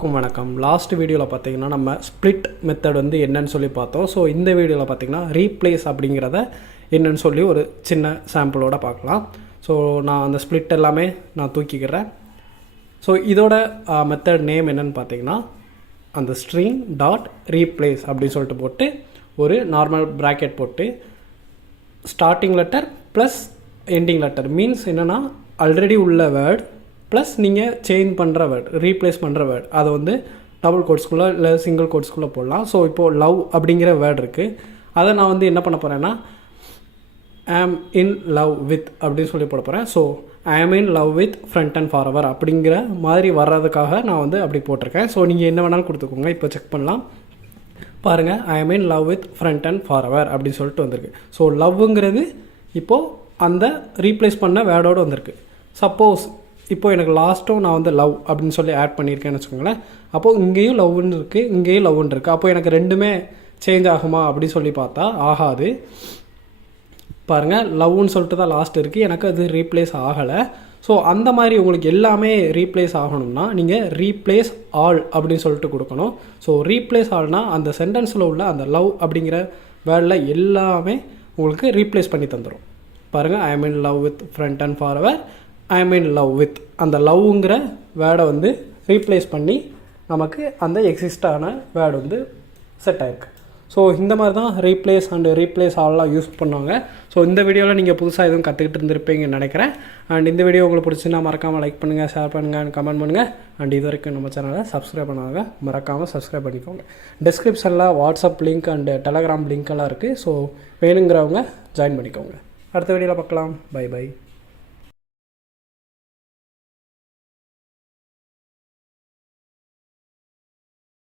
எல்லோருக்கும் வணக்கம். லாஸ்ட் வீடியோவில் பார்த்தீங்கன்னா நம்ம ஸ்ப்ளிட் மெத்தட் வந்து என்னன்னு சொல்லி பார்த்தோம். ஸோ இந்த வீடியோவில் பார்த்தீங்கன்னா ரீப்ளேஸ் அப்படிங்கிறத என்னன்னு சொல்லி ஒரு சின்ன சாம்பிளோட பார்க்கலாம். ஸோ நான் அந்த ஸ்ப்ளிட் எல்லாமே நான் தூக்கிக்கிறேன். ஸோ இதோட மெத்தட் நேம் என்னன்னு பார்த்தீங்கன்னா அந்த ஸ்ட்ரிங் டாட் ரீப்ளேஸ் அப்படின்னு சொல்லிட்டு போட்டு ஒரு நார்மல் ப்ராக்கெட் போட்டு starting letter plus ending letter means என்னென்னா ஆல்ரெடி உள்ள வேர்ட் ப்ளஸ் நீங்கள் சேஞ்ச் பண்ணுற வேர்ட் ரீப்ளேஸ் பண்ணுற வேர்ட் அதை வந்து டபுள் கோட்ஸ்குள்ளே இல்லை சிங்கிள் கோட்ஸ்குள்ளே போடலாம். ஸோ இப்போது லவ் அப்படிங்கிற வேர்ட் இருக்குது. அதை நான் வந்து என்ன பண்ண போகிறேன்னா ஆம் இன் லவ் வித் அப்படின்னு சொல்லி போட போகிறேன். So am in love with friend and forever அப்படிங்கிற மாதிரி வர்றதுக்காக நான் வந்து அப்படி போட்டிருக்கேன். ஸோ நீங்கள் என்ன வேணாலும் கொடுத்துக்கோங்க. இப்போ செக் பண்ணலாம் பாருங்கள். I am in love with friend and forever அப்படின்னு சொல்லிட்டு வந்திருக்கு. ஸோ லவ்ங்கிறது இப்போது அந்த ரீப்ளேஸ் பண்ண வேர்டோடு வந்திருக்கு. சப்போஸ் இப்போது எனக்கு லாஸ்ட்டும் நான் வந்து லவ் அப்படின்னு சொல்லி ஆட் பண்ணியிருக்கேன்னு வச்சுக்கோங்களேன். அப்போது இங்கேயும் லவ்னு இருக்குது, இங்கேயும் லவ்னு இருக்குது. அப்போது எனக்கு ரெண்டுமே சேஞ்ச் ஆகுமா அப்படின்னு சொல்லி பார்த்தா ஆகாது. பாருங்கள், லவ்னு சொல்லிட்டு தான் லாஸ்ட் இருக்குது, எனக்கு அது ரீப்ளேஸ் ஆகலை. ஸோ அந்த மாதிரி உங்களுக்கு எல்லாமே ரீப்ளேஸ் ஆகணும்னா நீங்கள் ரீப்ளேஸ் ஆல் அப்படின்னு சொல்லிட்டு கொடுக்கணும். ஸோ ரீப்ளேஸ் ஆல்னால் அந்த சென்டென்ஸில் உள்ள அந்த லவ் அப்படிங்கிற வேர்டில் எல்லாமே உங்களுக்கு ரீப்ளேஸ் பண்ணி தந்துடும். பாருங்கள், I am in love with friend and forever, I am in love with அந்த லவ்ங்கிற வேர்டை வந்து ரீப்ளேஸ் பண்ணி நமக்கு அந்த எக்ஸிஸ்டான வேர்டு வந்து செட் ஆகிருக்கு. ஸோ இந்த மாதிரி தான் ரீப்ளேஸ் அண்டு ரீப்ளேஸ் ஆல்லாம் யூஸ் பண்ணுவாங்க. ஸோ இந்த வீடியோவில் நீங்கள் புதுசாக எதுவும் கற்றுக்கிட்டு இருந்திருப்பீங்கன்னு நினைக்கிறேன். அண்ட் இந்த வீடியோ உங்களுக்கு பிடிச்சின்னா மறக்காமல் லைக் பண்ணுங்கள், ஷேர் பண்ணுங்கள் அண்ட் கமெண்ட் பண்ணுங்கள். அண்ட் இது வரைக்கும் நம்ம சேனலை சப்ஸ்கிரைப் பண்ணாங்க மறக்காமல் சப்ஸ்கிரைப் பண்ணிக்கோங்க. டிஸ்கிரிப்ஷனில் WhatsApp link and Telegram link எல்லாம் இருக்குது. ஸோ வேணுங்கிறவங்க ஜாயின் பண்ணிக்கோங்க. அடுத்த வீடியோவில் பார்க்கலாம். Bye by.